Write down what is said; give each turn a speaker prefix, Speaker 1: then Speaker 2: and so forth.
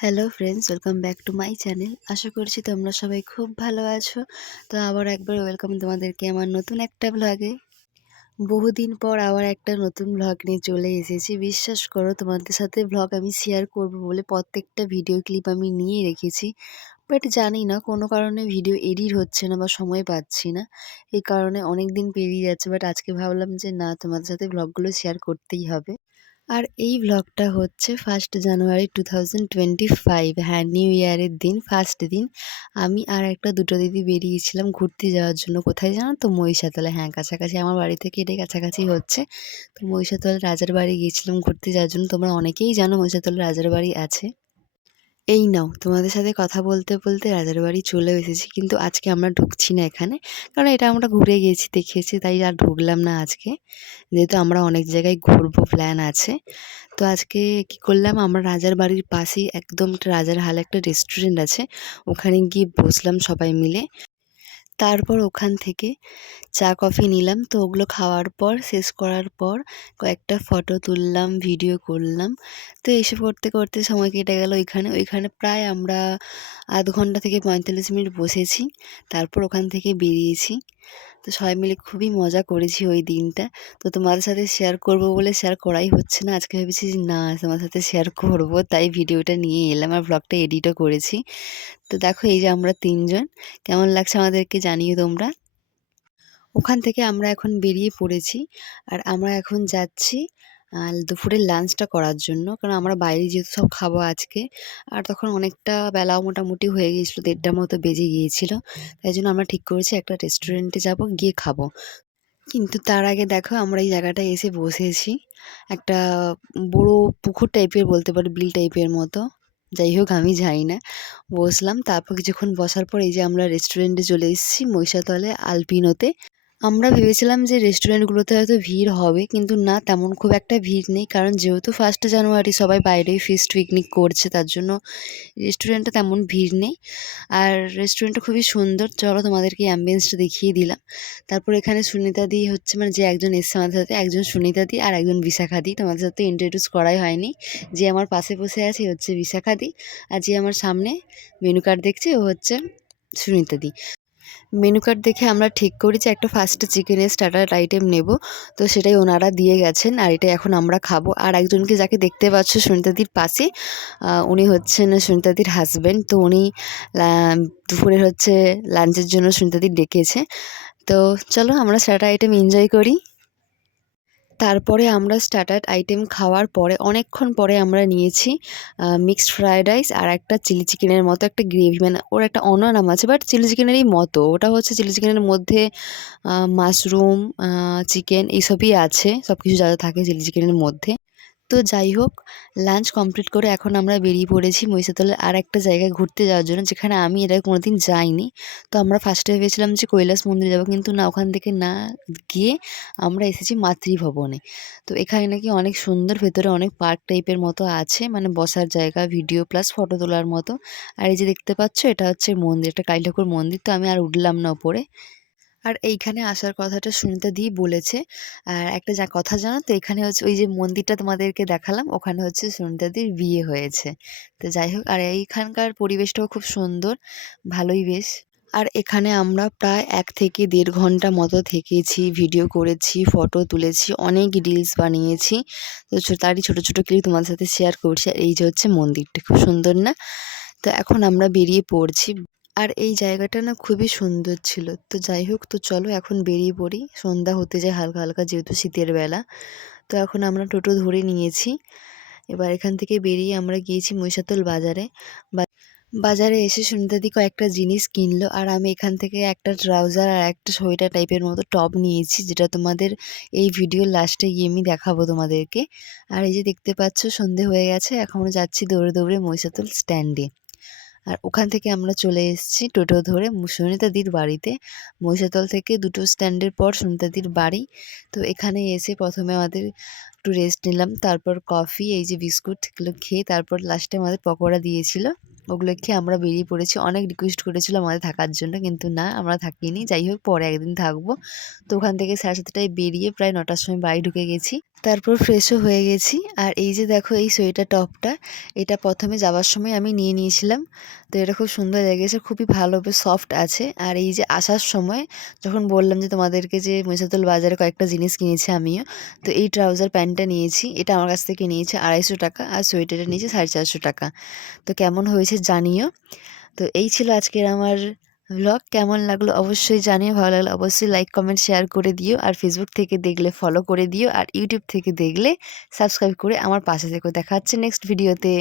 Speaker 1: Hello friends welcome back to my channel আশা করছি তোমরা সবাই খুব ভালো আছো। তো আবার একবার ওয়েলকাম তোমাদেরকে আমার নতুন একটা ব্লগে বহুদিন পর আবার একটা নতুন ভ্লগ নিয়ে চলে এসেছি। বিশ্বাস করো, তোমাদের সাথে ভ্লগ আমি শেয়ার করব বলে প্রত্যেকটা ভিডিও ক্লিপ আমি নিয়ে রেখেছি। বাট জানি না, কোনো কারণে ভিডিও এডিট হচ্ছে না বা সময় পাচ্ছি না। এই কারণে অনেক দিন পেরিয়ে যাচ্ছে বাট আজকে ভাবলাম যে না, তোমাদের সাথে ভ্লগগুলো শেয়ার করতেই হবে। আর এই ব্লগটা হচ্ছে first January two thousand twenty five হ্যাঁ নিউ ইয়ারের দিন ফার্স্ট দিন। আমি আর একটা দুটো দিদি বেরিয়েছিলাম ঘুরতে যাওয়ার জন্য। কোথায় জানো তো? মহিষাতলা হ্যাঁ কাছাকাছি। আমার বাড়ি থেকে এটাই কাছাকাছি হচ্ছে। তো মহিষাতলা রাজার বাড়ি গিয়েছিলাম ঘুরতে যাওয়ার জন্য। তোমরা অনেকেই জানো মহিষাতলা রাজার বাড়ি আছে। এই নাও, তোমাদের সাথে কথা বলতে বলতে রাজার বাড়ি চলে এসেছি। কিন্তু আজকে আমরা ঢুকছি না এখানে। কারণ এটা আমরা ঘুরে গেছি দেখেছি, তাই আর ঢুকলাম না আজকে। যেহেতু আমরা অনেক জায়গায় ঘুরবো প্ল্যান আছে। তো আজকে কি করলাম, আমরা রাজার বাড়ির পাশেই একদম রাজার হালে একটা রেস্টুরেন্ট আছে। ওখানে গিয়ে বসলাম সবাই মিলে। তারপর ওখান থেকে চা, কফি নিলাম। তো ওগুলো খাওয়ার পর, শেষ করার পর কয়েকটা ফটো তুললাম ভিডিও করলাম। তো এসে করতে করতে সময় কেটে গেল ওইখানে। ওইখানে প্রায় আমরা আধ ঘণ্টা থেকে পঁয়তাল্লিশ মিনিট বসেছি। তারপর ওখান থেকে বেরিয়েছি। তো সবাই মিলে খুবই মজা করেছি ওই দিনটা। তো তোমাদের সাথে শেয়ার করব বলে শেয়ার করাই হচ্ছে না। আজকে ভেবেছি না, তোমার সাথে শেয়ার করব, তাই ভিডিওটা নিয়ে এলাম আর ব্লগটা এডিটও করেছি। তো দেখো, এই যে আমরা তিনজন, কেমন লাগছে আমাদেরকে জানিও তোমরা? ওখান থেকে আমরা এখন বেরিয়ে পড়েছি, আর আমরা এখন যাচ্ছি দুপুরের লাঞ্চটা করার জন্য। কারণ আমরা বাইরে যেহেতু সব খাব আজকে, আর তখন অনেকটা বেলাও মোটামুটি হয়ে গিয়েছিল, দেড়টার মতো বেজে গিয়েছিল। তাই জন্য আমরা ঠিক করেছি একটা রেস্টুরেন্টে যাব, গিয়ে খাব। কিন্তু তার আগে দেখো আমরা এই জায়গাটায় এসে বসেছি। একটা বড় পুকুর টাইপের বলতে পারি, বিল টাইপের মতো। যাই হোক, আমি যাই না। বসলাম, তারপর কিছুক্ষণ বসার পর এই যে আমরা রেস্টুরেন্টে চলে এসেছি মহিষাতলে আলপিনোতে। আমরা ভেবেছিলাম যে রেস্টুরেন্টগুলোতে হয়তো ভিড় হবে, কিন্তু না, তেমন খুব একটা ভিড় নেই, কারণ যেহেতু ফার্স্ট জানুয়ারি সবাই বাইরেই ফিস্ট পিকনিক করছে, তার জন্য রেস্টুরেন্টে তেমন ভিড় নেই। আর রেস্টুরেন্টটা খুবই সুন্দর, চলো তোমাদেরকে অ্যাম্বিয়েন্সটা দেখিয়ে দিলাম। তারপর এখানে সুনিতাদি হচ্ছে মানে যে একজন এসছে আমাদের সাথে, একজন সুনিতা দি আর একজন বিশাখা দি। তোমাদের সাথে ইন্ট্রোডিউস করাই হয়নি। যে আমার পাশে বসে আছে হচ্ছে বিশাখা দি। আর যে আমার সামনে মেনু কার্ড দেখছে, ও হচ্ছে সুনিতা দি। মেনু কার্ড দেখে আমরা ঠিক করি যে একটা ফার্স্ট চিকেনের স্টার্টার আইটেম নেব। তো সেটাই ওনারা দিয়ে গেছেন আর এটা এখন আমরা খাব। আর একজনকে যাকে দেখতে পাচ্ছ সুনিতাদির পাশে উনি হচ্ছেন সুনিতাদির হাজব্যান্ড তো উনি দুপুরের হচ্ছে লাঞ্চের জন্য সুনিতাদির ডেকেছে। তো চলো আমরা স্টার্টার আইটেম এনজয় করি। তারপরে আমরা স্টার্টার আইটেম খাওয়ার পরে, অনেকক্ষণ পরে আমরা নিয়েছি মিক্সড ফ্রায়েড রাইস আর একটা চিলি চিকেনের মতো একটা গ্রেভি মানে ওর একটা অন্য নাম আছে বাট চিলি চিকেনেরই মতো। ওটা হচ্ছে চিলি চিকেনের মধ্যে মাশরুম চিকেন এইসবই আছে সব কিছু যা যা থাকে চিলি চিকেনের মধ্যে। তো যাই হোক লাঞ্চ কমপ্লিট করে এখন আমরা বেরিয়ে পড়েছি মহিষাতলের আর একটা জায়গায় ঘুরতে যাওয়ার জন্য, যেখানে আমি এর আগে কোনোদিন যাইনি। তো আমরা ফার্স্টে ভেবেছিলাম যে কৈলাস মন্দিরে যাব, কিন্তু না, ওখান থেকে না গিয়ে আমরা এসেছি মাতৃভবনে। তো এখানে নাকি অনেক সুন্দর, ভেতরে অনেক পার্ক টাইপের মতো আছে মানে বসার জায়গা ভিডিও প্লাস ফটো তোলার মতো। আর এই যে দেখতে পাচ্ছ, এটা হচ্ছে মন্দির, এটা কালী ঠাকুর মন্দির, তো আমি আর উঠলাম না ওপরে আর এইখানে আসার কথাটা সুনিতা দি বলেছে। আর একটা যা কথা জানো তো এখানে হচ্ছে ওই যে মন্দিরটা তোমাদেরকে দেখালাম, ওখানে হচ্ছে সুনিতাদির বিয়ে হয়েছে। তো যাই হোক, আর এইখানকার পরিবেশটাও খুব সুন্দর, ভালোই বেশ। আর এখানে আমরা প্রায় এক থেকে দেড় ঘণ্টা মতো থেকেছি, ভিডিও করেছি, ফটো তুলেছি, অনেক রিলস বানিয়েছি। তো তারই ছোটো ছোটো ক্লিপ তোমাদের সাথে শেয়ার করছি। আর এই যে হচ্ছে মন্দিরটা, খুব সুন্দর না? তো এখন আমরা বেরিয়ে পড়ছি। আর এই জায়গাটা না খুবই সুন্দর ছিল। তো যাই হোক, তো চলো এখন বেরিয়ে পড়ি। সন্ধ্যা হতে যায় হালকা হালকা যেহেতু শীতের বেলা। তো এখন আমরা টোটো ধরে নিয়েছি। এবার এখান থেকে বেরিয়ে আমরা গিয়েছি মহিষাতল বাজারে। বাজারে এসে সুনিতাদি কয়েকটা জিনিস কিনলো। আর আমি এখান থেকে একটা ট্রাউজার আর একটা সোয়েটার টাইপের মতো টপ নিয়েছি, যেটা তোমাদের এই ভিডিও লাস্টে গিয়ে আমি দেখাবো তোমাদেরকে। আর এই যে দেখতে পাচ্ছ, সন্ধে হয়ে গেছে। এখন আমরা যাচ্ছি দৌড়ে দৌড়ে মহিষাতল স্ট্যান্ডে। আর ওখান থেকে আমরা চলে এসেছি টোটো ধরে সুনিতাদির বাড়িতে। মহিষাতল থেকে দুটো স্ট্যান্ডের পর সুনিতাদির বাড়ি। তো এখানে এসে প্রথমে আমাদের একটু রেস্ট নিলাম, তারপর কফি এই যে বিস্কুট এগুলো খেয়ে তারপর লাস্টে আমাদের পকোড়া দিয়েছিল। খেয়ে আমরা বেরিয়ে পড়েছি। অনেক রিকোয়েস্ট করেছিল আমাদের থাকার জন্য, কিন্তু না, আমরা থাকিনি। যাই হোক, পরে একদিন থাকব। তো ওখান থেকে সাড়ে সাতটায় বেরিয়ে প্রায় নটার সময় বাড়ি ঢুকে গেছি। তারপর ফ্রেশও হয়ে গেছি। আর এই যে দেখো, এই সোয়েটার টপটা, এটা প্রথমে যাওয়ার সময় আমি নিয়ে নিয়েছিলাম। তো এটা খুব সুন্দর লেগেছে, খুবই ভালো সফট আছে। আর এই যে আসার সময় যখন বললাম যে তোমাদেরকে যে মহিষাদল বাজারে কয়েকটা জিনিস কিনেছি আমিও, তো এই ট্রাউজার প্যান্টটা নিয়েছি। এটা আমার কাছ থেকে নিয়েছে আড়াইশো টাকা আর সোয়েটারটা নিয়েছে সাড়ে চারশো টাকা। তো কেমন হয়েছে জানিও। তো এই ছিল আজকের আমার ব্লগ কেমন লাগল অবশ্যই জানিও। ভালো লাগল অবশ্যই লাইক কমেন্ট শেয়ার করে দিও। আর ফেসবুক থেকে দেখলে ফলো করে দিও। আর ইউটিউব থেকে দেখলে সাবস্ক্রাইব করে আমার পাশে থেকে দেখা হচ্ছে নেক্সট ভিডিওতে